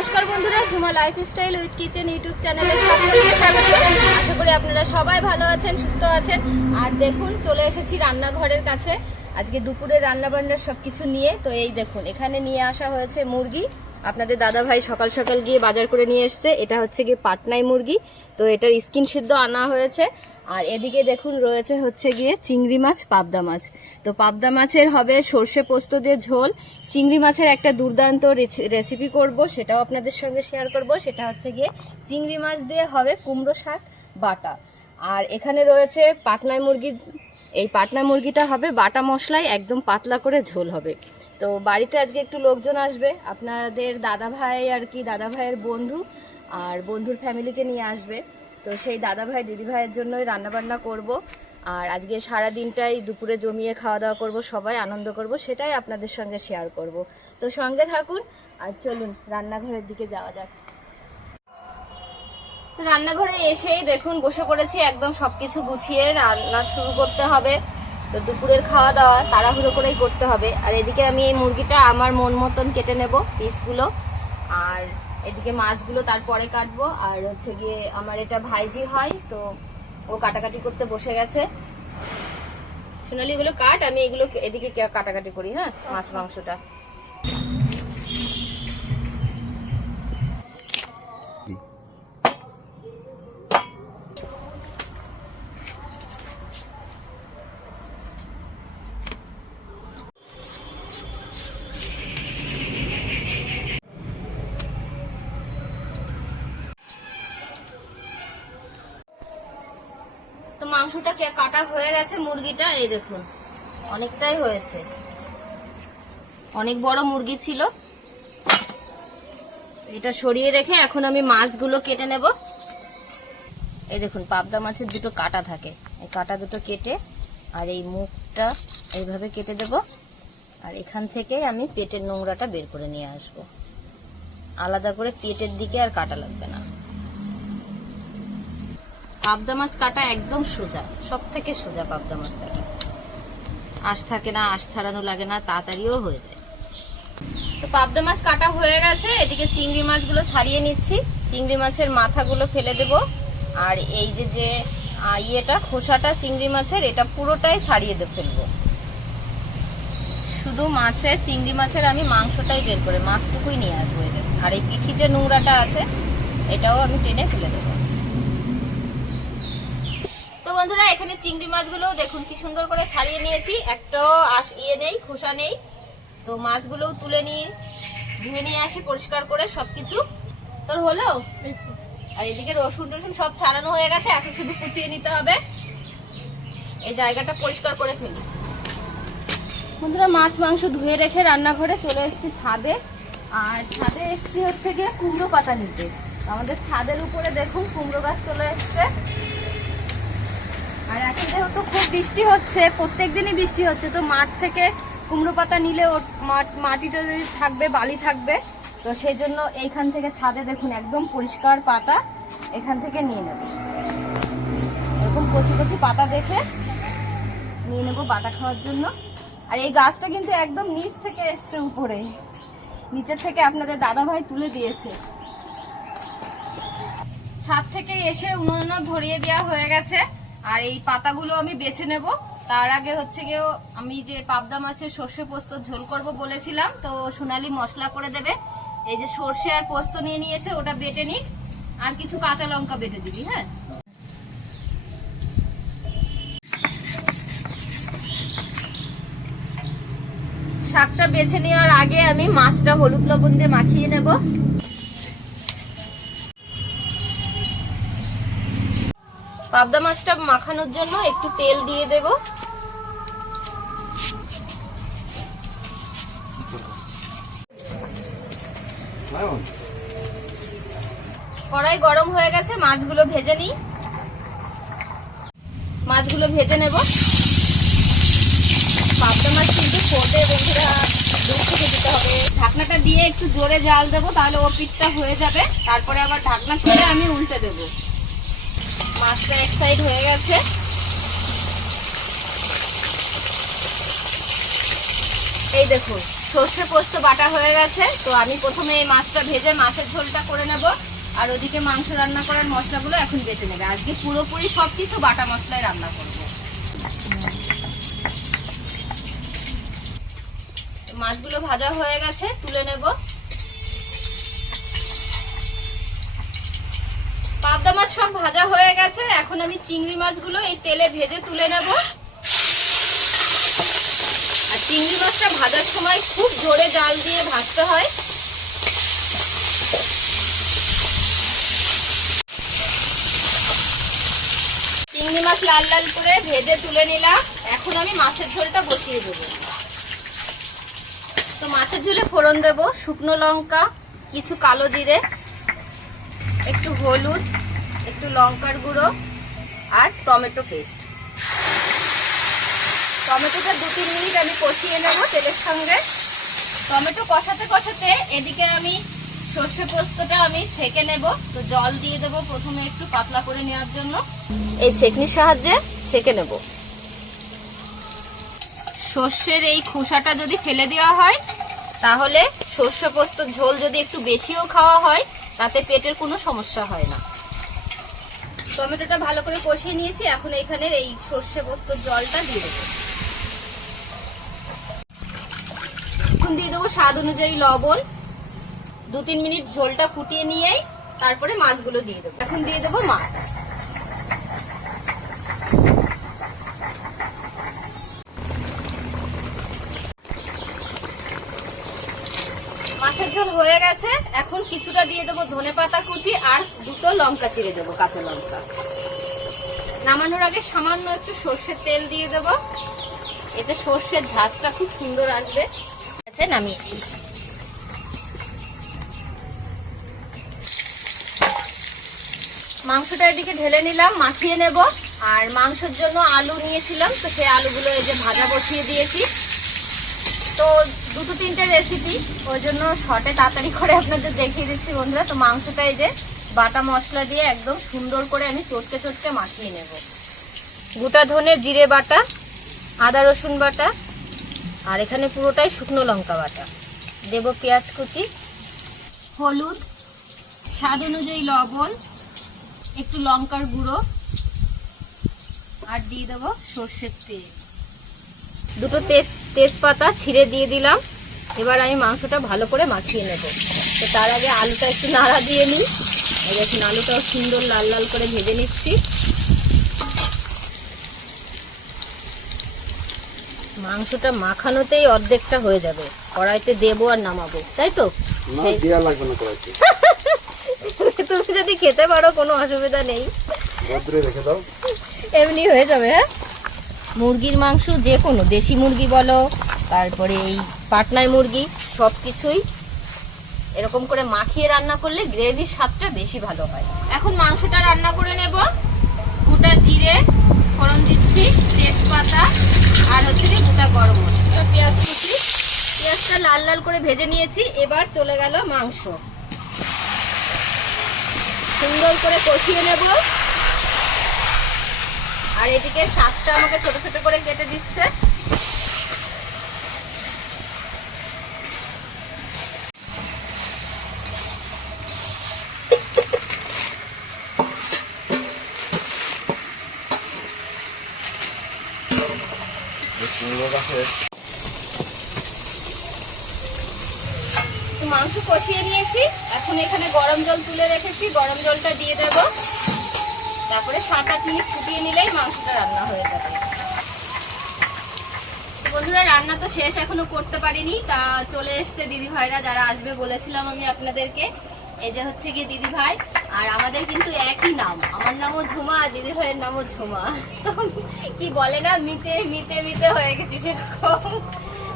নমস্কার বন্ধুরা, Jhuma lifestyle with kitchen YouTube চ্যানেলে সকলকে স্বাগত। আশা করি আপনারা সবাই ভালো আছেন, সুস্থ আছেন। আর দেখুন, চলে এসেছি রান্নাঘরের কাছে আজকে দুপুরে রান্না বান্নার সবকিছু নিয়ে। তো এই দেখুন, এখানে নিয়ে আসা হয়েছে মুরগি। আপনাদের দাদা ভাই সকাল সকাল গিয়ে বাজার করে নিয়ে এসছে। এটা হচ্ছে গিয়ে পাটনাই মুরগি, তো এটার স্কিন সিদ্ধ আনা হয়েছে। আর এদিকে দেখুন রয়েছে হচ্ছে গিয়ে চিংড়ি মাছ, পাবদা মাছ। তো পাবদা মাছের হবে সর্ষে পোস্ত দিয়ে ঝোল। চিংড়ি মাছের একটা দুর্দান্ত রেসিপি করব, সেটাও আপনাদের সঙ্গে শেয়ার করব। সেটা হচ্ছে গিয়ে চিংড়ি মাছ দিয়ে হবে কুমড়ো শাক বাটা। আর এখানে রয়েছে পাটনাই মুরগি। এই পাটনা মুরগিটা হবে বাটা মশলায় একদম পাতলা করে ঝোল হবে। তো বাড়িতে আজকে একটু লোকজন আসবে, আপনাদের দাদা ভাই আর কি, দাদা ভাইয়ের বন্ধু আর বন্ধুর ফ্যামিলিকে নিয়ে আসবে। তো সেই দাদা ভাই দিদি ভাইয়ের জন্যই রান্নাবান্না করব। আর আজকে সারা দিনটাই দুপুরে জমিয়ে খাওয়া দাওয়া করব, সবাই আনন্দ করব, সেটাই আপনাদের সঙ্গে শেয়ার করব। তো সঙ্গে থাকুন আর চলুন রান্নাঘরের দিকে যাওয়া যাক। তো রান্নাঘরে এসেই দেখুন বসে পড়েছি, একদম সবকিছু গুছিয়ে রান্না শুরু করতে হবে। তো দুপুরের খাওয়া দাওয়া তাড়াহুড়ো করেই করতে হবে। আর এদিকে আমি এই মুরগিটা আমার মন মতন কেটে নেব পিসগুলো, আর এদিকে মাছগুলো তারপরে কাটবো। আর হচ্ছে গিয়ে আমার এটা ভাইজি হয়, তো ও কাটাকাটি করতে বসে গেছে। সোনালি এগুলো কাট, আমি এগুলো এদিকে কাটাকাটি করি। হ্যাঁ, মাছ মাংসটা তো মাংসটা কাটা হয়ে গেছে। মুরগিটা এই দেখুন অনেকটাই হয়েছে, অনেক বড় মুরগি ছিল। এটা সরিয়ে রেখে এখন আমি মাছগুলো কেটে নেব। এই দেখুন পাবদা মাছের দুটো কাটা থাকে, এই কাটা দুটো কেটে আর এই মুখটা এইভাবে কেটে দেব। আর এখান থেকে আমি পেটের নোংরাটা বের করে নিয়ে আসব। আলাদা করে পেটের দিকে আর কাটা লাগবে না। পাবদা মাছ কাটা একদম সোজা, সব থেকে সোজা পাবদা মাছ কাটা। আঁশ থাকে না, আঁশ ছাড়ানো লাগে না, তাড়াতাড়িও হয়ে যায়। তো পাবদা মাছ কাটা হয়ে গেছে। এদিকে চিংড়ি মাছগুলো ছাড়িয়ে নিচ্ছি। চিংড়ি মাছের মাথাগুলো ফেলে দেব। আর এই যে ইয়েটা খোসাটা চিংড়ি মাছের, এটা পুরোটাই ছাড়িয়ে ফেলবো। শুধু মাছের, চিংড়ি মাছের আমি মাংসটাই বের করে মাছটুকুই নিয়ে আসবো। আর এই পিঠি যে নোংরাটা আছে এটাও আমি টেনে ফেলে দেবো। তো বন্ধুরা, এখানে চিংড়ি মাছগুলো দেখুন কি সুন্দর করে ছাড়িয়ে নিয়েছি, একটাও ইয়ে নেই, খোসা নেই। তো মাছগুলোও তুলে নিয়ে ধুয়ে নিয়ে আসি পরিষ্কার করে সবকিছু। তোর হলো? আর এদিকে রসুন টসুন সব ছাড়ানো হয়ে গেছে, এখন শুধু কুচিয়ে নিতে হবে। এই জায়গাটা পরিষ্কার করে ফেলি। বন্ধুরা, মাছ মাংস ধুয়ে রেখে রান্নাঘরে চলে এসেছি ছাদে। আর ছাদে এসেছি হচ্ছে গিয়ে কুমড়ো পাতা নিতে। আমাদের ছাদের উপরে দেখুন কুমড়ো গাছ চলে এসছে। আর এখন যেহেতু খুব বৃষ্টি হচ্ছে, প্রত্যেক দিনই বৃষ্টি হচ্ছে, তো মাঠ থেকে কুমড়ো পাতা নিলে ওর মাটিটা যদি থাকবে, বালি থাকবে, তো সেই জন্য এইখান থেকে ছাদে দেখুন একদম পরিষ্কার পাতা এখান থেকে নিয়ে নেব। এরকম কচি কচি পাতা দেখে নিয়ে নেব বাটা খাওয়ার জন্য। আর এই গাছটা কিন্তু একদম নিচ থেকে এসছে উপরে, নিচের থেকে আপনাদের দাদা ভাই তুলে দিয়েছে। ছাদ থেকে এসে উনুন ধরিয়ে দেওয়া হয়ে গেছে। আর এই পাতাগুলো আমি বেছে নেব। তার আগে হচ্ছে গিয়ে আমি যে পাবদা মাছের সর্ষে পোস্ত ঝোল করব বলেছিলাম, তো সোনালি মশলা করে দেবে। এই যে সর্ষে আর পোস্ত নিয়ে নিয়েছে, ওটা বেটে নিক। আর কিছু কাঁচা লঙ্কা বেটে দিবি। হ্যাঁ, শাকটা বেছে নেওয়ার আগে আমি মাছটা হলুদ লবণ দিয়ে মাখিয়ে নেব। পাবদা মাছটা মাখানোর জন্য একটু তেল দিয়ে দেব। কড়াই গরম হয়ে গেছে, মাছগুলো ভেজে নিই। মাছগুলো ভেজে নেব। পাবদা মাছ কিন্তু ফোটে বন্ধুরা, দুধ থেকে দিতে হবে। ঢাকনাটা দিয়ে একটু জোরে জাল দেবো, তাহলে ও পিঠটা হয়ে যাবে। তারপরে আবার ঢাকনা খুলে আমি উল্টে দেবো। মাছটা এক সাইড হয়ে গেছে। এই দেখুন সর্ষে পোস্ত বাটা হয়ে গেছে। তো আমি প্রথমে এই মাছটা ভেজে মাছের ঝোলটা করে নেব, আর ওদিকে মাংস রান্না করার মশলাগুলো এখন বেটে নেবে। আজকে পুরোপুরি সবকিছু বাটা মশলায় রান্না করব। মাছগুলো ভাজা হয়ে গেছে, তুলে নেব। পাবদা মাছ সব ভাজা হয়ে গেছে, এখন আমি চিংড়ি মাছগুলো এই তেলে ভেজে তুলে নেব। আর চিংড়ি মাছটা ভাজার সময় খুব জোরে জাল দিয়ে ভাজতে হয়। চিংড়ি মাছ লাল লাল করে ভেজে তুলে নিলাম। এখন আমি মাছের ঝোলটা বসিয়ে দেবো। তো মাছের ঝোলে ফোড়ন দেব শুকনো লঙ্কা, কিছু কালো জিরে, একটু হলুদ, একটু লঙ্কার গুঁড়ো আর টমেটো পেস্ট। টমেটোটা 2-3 মিনিট আমি কষিয়ে নেব তেলের সঙ্গে। টমেটো কষাতে কষাতে এদিকে আমি সর্ষে পোস্তটা আমি ছেঁকে নেব। তো জল দিয়ে দেব প্রথমে একটু পাতলা করে নেওয়ার জন্য। এই ছেঁকনির সাহায্যে ছেঁকে নেব। সর্ষের এই খোসাটা যদি ফেলে দেওয়া হয় তাহলে সর্ষে পোস্তর ঝোল যদি একটু বেশিও খাওয়া হয় তাতে পেটের কোনো সমস্যা হয় না। টমেটোটা ভালো করে কষিয়ে নিয়েছি, এখন এখানে এই সর্ষে পোস্তর জলটা দিয়ে দেবো। এখন দিয়ে দেবো স্বাদ অনুযায়ী লবণ। 2-3 মিনিট ঝোলটা ফুটিয়ে নিয়েই তারপরে মাছগুলো দিয়ে দেবো। এখন দিয়ে দেবো মাছ। মাছের ঝোল হয়ে গেছে, এখন কিছুটা দিয়ে দেবো ধনেপাতা কুচি আর 2টো লঙ্কা চিড়ে দেবো, কাঁচা লঙ্কা। নামানোর আগে সামান্য একটু সর্ষের তেল দিয়ে দেবো, এতে সর্ষের ঝাঁজটা খুব সুন্দর আসবে। নামিয়ে দিই। মাংসটা এদিকে ঢেলে নিলাম, মাখিয়ে নেব। আর মাংসের জন্য আলু নিয়েছিলাম, তো সেই আলুগুলো এই যে ভাজা বসিয়ে দিয়েছি। তো 2-3টে রেসিপি, ওই জন্য শর্টে তাড়াতাড়ি করে আপনাদের দেখিয়ে দিচ্ছি বন্ধুরা। তো মাংসটা এই যে বাটা মশলা দিয়ে একদম সুন্দর করে আমি চটকে চটকে মাখিয়ে নেব। গোটা ধনে জিরে বাটা, আদা রসুন বাটা, আর এখানে পুরোটাই শুকনো লঙ্কা বাটা। দেব পেঁয়াজ কুচি, হলুদ, স্বাদ অনুযায়ী লবণ, একটু লঙ্কার গুঁড়ো আর দিয়ে দেবো সর্ষের তেল। 2টো তেজপাতা ছিঁড়ে দিয়ে দিলাম। এবার আমি মাংসটা ভালো করে মাখিয়ে নেব। তো তার আগে আলুটা একটু নাড়া দিয়ে নিই। দেখুন আলুটাও সুন্দর লাল লাল করে ভেজে নিচ্ছি। মাংসটা মাখানোতেই অর্ধেকটা হয়ে যাবে, কড়াইতে দেবো আর নামাবো, তাই তো? তুমি যদি খেতে পারো কোনো অসুবিধা নেই, এমনি হয়ে যাবে। হ্যাঁ, মুরগির মাংস যে কোনো, দেশি মুরগি বলো, তারপরে এই পাটনাই মুরগি, সবকিছুই এরকম করে মাখিয়ে রান্না করলে গ্রেভির স্বাদটা বেশি ভালো হয়। এখন মাংসটা রান্না করে নেব। গোটা জিরে ফোড়ন দিচ্ছি, তেজপাতা আর হচ্ছে গোটা গরম মশলা, পেঁয়াজ কুচি। পেঁয়াজটা লাল লাল করে ভেজে নিয়েছি। এবার চলে গেল মাংস, সুন্দর করে কষিয়ে নেব। আর এদিকে শাকটা আমাকে ছোট ছোট করে কেটে দিচ্ছে। মাংস কষিয়ে নিয়েছি, এখন এখানে গরম জল তুলে রেখেছি, গরম জলটা দিয়ে দেব। তারপরে 7-8 মিনিট ফুটিয়ে নিলেই মাংসটা রান্না হয়ে যাবে। বন্ধুরা রান্না তো শেষ, এখনো করতে পারিনি। তা চলে এসছে দিদি ভাইরা, যারা আসবে বলেছিলাম আমি আপনাদেরকে। এই যে হচ্ছে গিয়ে দিদি ভাই, আর আমাদের কিন্তু একই নাম। আমার নামও ঝুমা আর দিদি ভাইয়ের নামও ঝুমা। কি বলে না, মিতে মিতে মিতে হয়ে গেছি সেরকম।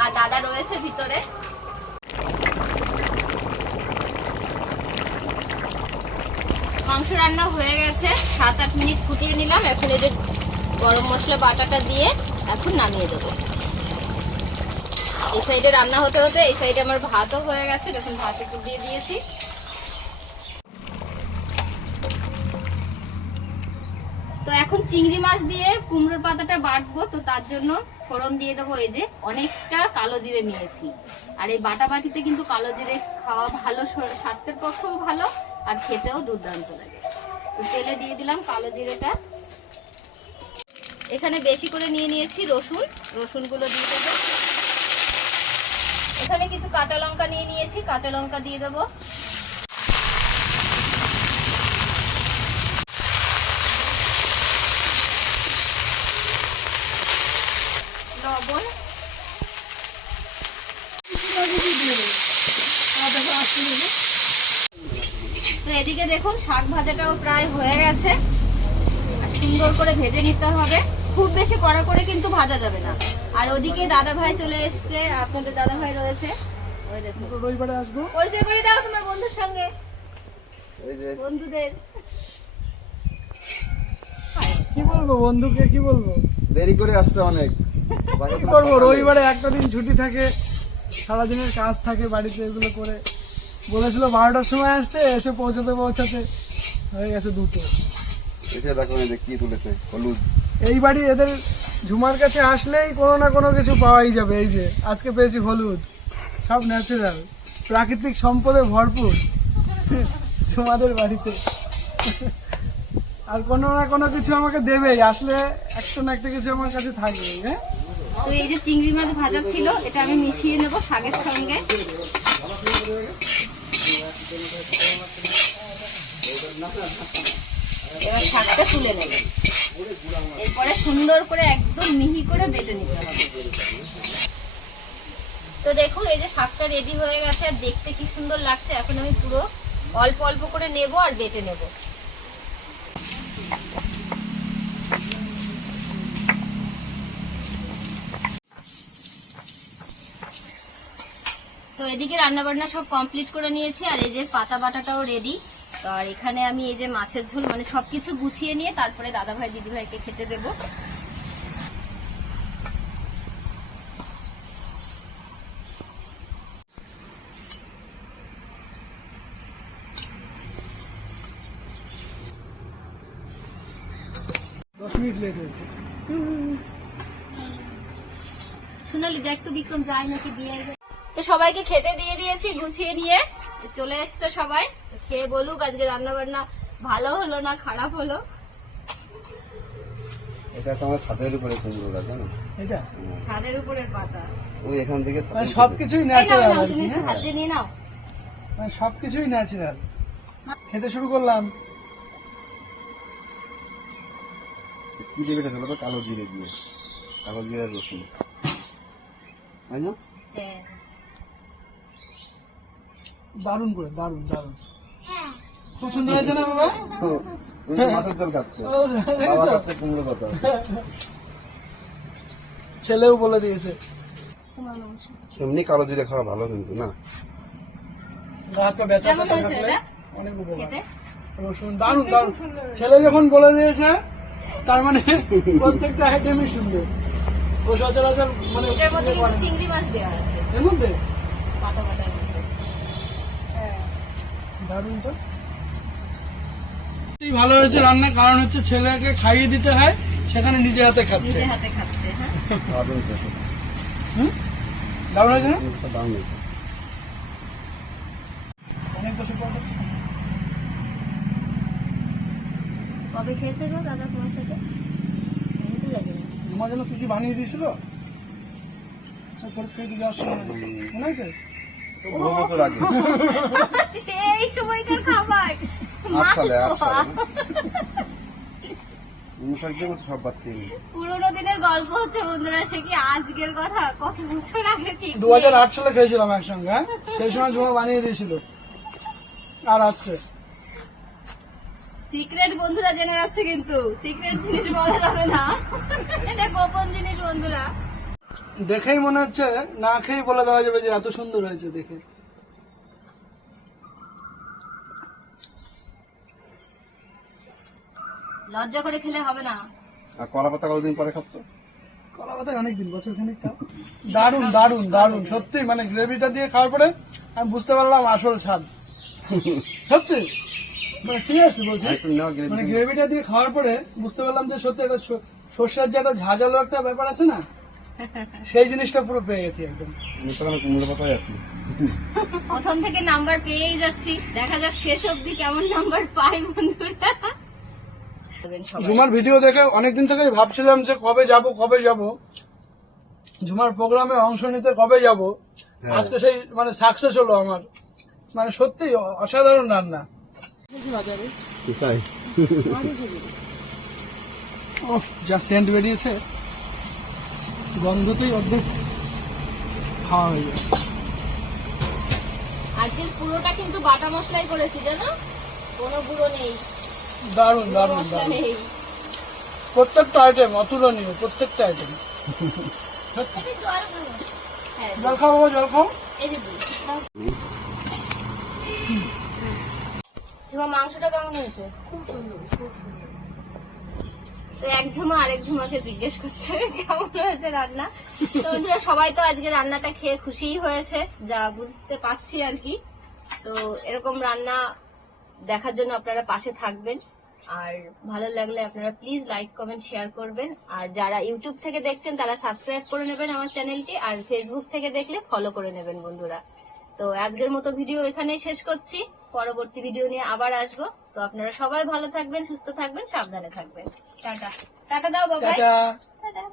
আর দাদা রয়েছে ভিতরে। মাংস রান্না হয়ে গেছে, 7-8 মিনিট ফুটিয়ে নিলাম। এখন এই যে গরম মশলা বাটাটা দিয়ে এখন নামিয়ে দেবো। এই সাইডে রান্না হতে হতে এই সাইডে আমার ভাতও হয়ে গেছে। দেখুন ভাত একটু দিয়ে দিয়েছি। তো তো এখন চিংড়ি মাছ দিয়ে কুমড়োর পাতাটা বাটবো, তো তার জন্য ফোড়ন দিয়ে দেবো। এই যে অনেকটা কালো জিরে নিয়েছি, আর এই বাটা বাটিতে কিন্তু কালো জিরে খাওয়া ভালো, স্বাস্থ্যের পক্ষেও ভালো আর খেতেও দুর্দান্ত লাগে। তো তেলে দিয়ে দিলাম কালো জিরেটা। এখানে বেশি করে নিয়ে নিয়েছি রসুন, রসুনগুলো দিয়ে দেবো। এখানে কিছু কাঁচা লঙ্কা নিয়ে নিয়েছি, কাঁচা লঙ্কা দিয়ে দেবো। লবণ, তো এদিকে দেখুন শাক ভাজাটাও প্রায় হয়ে গেছে। সুন্দর করে ভেজে নিতে হবে, খুব বেশি কড়া করে কিন্তু ভাজা যাবে না। আর ওদিকে দাদা ভাই চলে এসছে, আপনাদের দাদা ভাই রয়েছে। ওই দেখুন, রবিবারে আসবো। পরিচয় করে দাও তোমার বন্ধুর সঙ্গে, বন্ধুদের। কি বলবো বন্ধুকে, কি বলবো, দেরি করে আসছে অনেক। কি করবো, রবিবারে একটা দিন ছুটি থাকে, সারাদিনের কাজ থাকে বাড়িতে, এগুলো করে বলেছিল 12টার সময় আসতে, এসে পৌঁছাতে হয়ে গেছে 2টো। এসে দেখো এই যে কি তুলেছে, হলুদ। এই বাড়ি এদের ঝুমার কাছে আসলেই কোনো না কোনো কিছু পাওয়াই যাবে। এই যে আজকে পেয়েছি হলুদ, সব ন্যাচারাল, প্রাকৃতিক সম্পদে ভরপুর ঝুমাদের বাড়িতে। আর কোনো না কোনো কিছু আমাকে দেবেই, আসলে একটা না একটা কিছু আমার কাছে থাকবে। হ্যাঁ, তো এই যে চিংড়ি মাছ ভাজা ছিল, এটা আমি মিশিয়ে নেব শাকের সঙ্গে। এবার শাকটা তুলে নেব, এরপরে সুন্দর করে একদম মিহি করে বেটে নিতে হবে। তো দেখুন এই যে শাকটা রেডি হয়ে গেছে, আর দেখতে কি সুন্দর লাগছে। এখন আমি পুরো অল্প অল্প করে নেব আর বেটে নেব। তো এদিকে রান্না বান্না সব কমপ্লিট করে নিয়েছি, আর এই যে পাতা বাটাটাও রেডি। তো আর এখানে আমি এই যে মাছের ঝোল, মানে সবকিছু গুছিয়ে নিয়ে তারপরে দাদা ভাই দিদি ভাইকে খেতে দেব। মিনিট লেট হয়েছে। সোনালি দেখ তো বিক্রম যায় নাকি দিয়ে। তো সবাইকে খেতে দিয়ে দিয়েছি গুছিয়ে নিয়ে, চলে এসছে সবাই। খেয়ে বলুক আজকে রান্না বান্না ভালো হলো না খারাপ হলো। এটা তো আমার ছাদের উপরে কুমড়ো গাছ, জানো? এটা ছাদের উপরের পাতা, ওই এখান থেকে মানে সবকিছুই ন্যাচারাল আর কি। হ্যাঁ, হাত দিয়ে নিয়ে নাও। মানে সবকিছুই ন্যাচারাল। খেতে শুরু করলাম। কি দেবে এটা, তো কালো জিরে দিয়ে, কালো জিরে আর রসুন, তাই না? হ্যাঁ, দারুণ করে, দারুণ দারুণ, খুব সুন্দর হয়েছে না বাবা? ওই যে মাছের জল খাচ্ছে, বাবা খাচ্ছে কুমড়ো পাতা। ছেলেও বলে দিয়েছে এমনি কালো জিরে খাওয়া ভালো কিন্তু না, গা হাত পা ব্যথা কেমন ট্যাথা হয়েছে থাকলে এটা অনেক উপকার। খেতে? রসুন দারুণ দারুণ, ছেলে যখন বলে দিয়েছে তার মানে প্রত্যেকটা আইটেমই সুন্দর। ও সচরাচর মানে এটার মধ্যে কিন্তু চিংড়ি মাছ দেওয়া আছে এর মধ্যে পাতা বাটার মধ্যে। দারুণ তো। ভালো হয়েছে রান্না, কারণ হচ্ছে ছেলেকে খাইয়ে দিতে হয়, সেখানে নিজে হাতে খাচ্ছে। নিজে হাতে খাচ্ছে। হ্যাঁ, দারুণ খেতে। দারুণ হয়েছে না? দারুণ হয়েছে। অনেক বছর পর খাচ্ছি। কবে খেয়েছে গো দাদা তোমার সাথে? ভালো তো লাগে না। তোমার জন্য কিছু বানিয়ে দিয়েছিল, তারপরে খেয়ে দিয়ে আসছে, মনে আছে? তো বহু বছর আগে, সেই সময়কার খাবার 8 সালে, 8 সালে। 59 বছর সব বাচ্চা। পুরোনো দিনের গল্প হচ্ছে বন্ধুরা, সে কি আজকের কথা, কত বছর আগে ঠিক 2008 সালে খেয়েছিলাম একসঙ্গে। হ্যাঁ, সেই সময় জমা বানিয়ে দিয়েছিল। আর আজকে সিক্রেট বন্ধুরা জেনে যাচ্ছে, কিন্তু সিক্রেট জিনিস বলা যাবে না, এটা গোপন জিনিস বন্ধুরা। দেখেই মনে হচ্ছে, না খেয়েই বলে দেওয়া যাবে যে এত সুন্দর হয়েছে দেখে। লজ্জা করে খেলে হবে না। আর কলা পাতা কতদিন পরে খাচ্ছ? কলা পাতায় অনেকদিন, বছর খানিক খাও। দারুণ দারুণ দারুণ সত্যি, মানে গ্রেভিটা দিয়ে খাওয়ার পরে আমি বুঝতে পারলাম আসল স্বাদ। সত্যি মানে সিরিয়াসলি বলছি, একটু নেওয়া গেলে মানে গ্রেভিটা দিয়ে খাওয়ার পরে বুঝতে পারলাম যে সত্যি একটা সর্ষের যে একটা ঝাঁঝালো একটা ব্যাপার আছে না, সেই জিনিসটা পুরো পেয়ে গেছি একদম। কুমড়ো পাতায় আছে। প্রথম থেকে নাম্বার পেয়েই যাচ্ছি, দেখা যাক শেষ অবধি কেমন নাম্বার পাই বন্ধুরা। সবাই। ঝুমার ভিডিও দেখে অনেকদিন থেকেই ভাবছিলাম যে কবে যাব ঝুমার প্রোগ্রামে অংশ নিতে কবে যাব। হ্যাঁ। আজকে সেই মানে সাকসেস হলো আমার, মানে সত্যি অসাধারণ রান্না। কোথায়? ওহ, যা সেন্ট বেরিয়েছে, গন্ধতেই অর্ধেক খাওয়া হয়ে যায়। আজকের পুরোটা কিন্তু বাটা মশলাই করেছি, জানো, কোনো গুঁড়ো নেই, দারুণ কোনো দারুণ মশলা দারুণ, নেই। প্রত্যেকটা আইটেম অতুলনীয়, প্রত্যেকটা আইটেম। হ্যাঁ, জল খাও বাবা, জল খাও। এই যে দুধ। ঝুমা, মাংসটা কেমন হয়েছে? তো এক ঝুমা আরেক ঝুমাকে জিজ্ঞেস করছে কেমন হয়েছে রান্না। তো বন্ধুরা, সবাই তো আজকে রান্নাটা খেয়ে খুশিই হয়েছে, যা বুঝতে পারছি আর কি। তো এরকম রান্না দেখার জন্য আপনারা পাশে থাকবেন, আর ভালো লাগলে আপনারা প্লিজ লাইক কমেন্ট শেয়ার করবেন। আর যারা ইউটিউব থেকে দেখছেন তারা সাবস্ক্রাইব করে নেবেন আমার চ্যানেলটি, আর ফেসবুক থেকে দেখলে ফলো করে নেবেন বন্ধুরা। তো আজকের মতো ভিডিও এখানেই শেষ করছি, পরবর্তী ভিডিও নিয়ে আবার আসবো। তো আপনারা সবাই ভালো থাকবেন, সুস্থ থাকবেন, সাবধানে থাকবেন। টাটা টাটা দাও বাবা। টাটা। টাটা।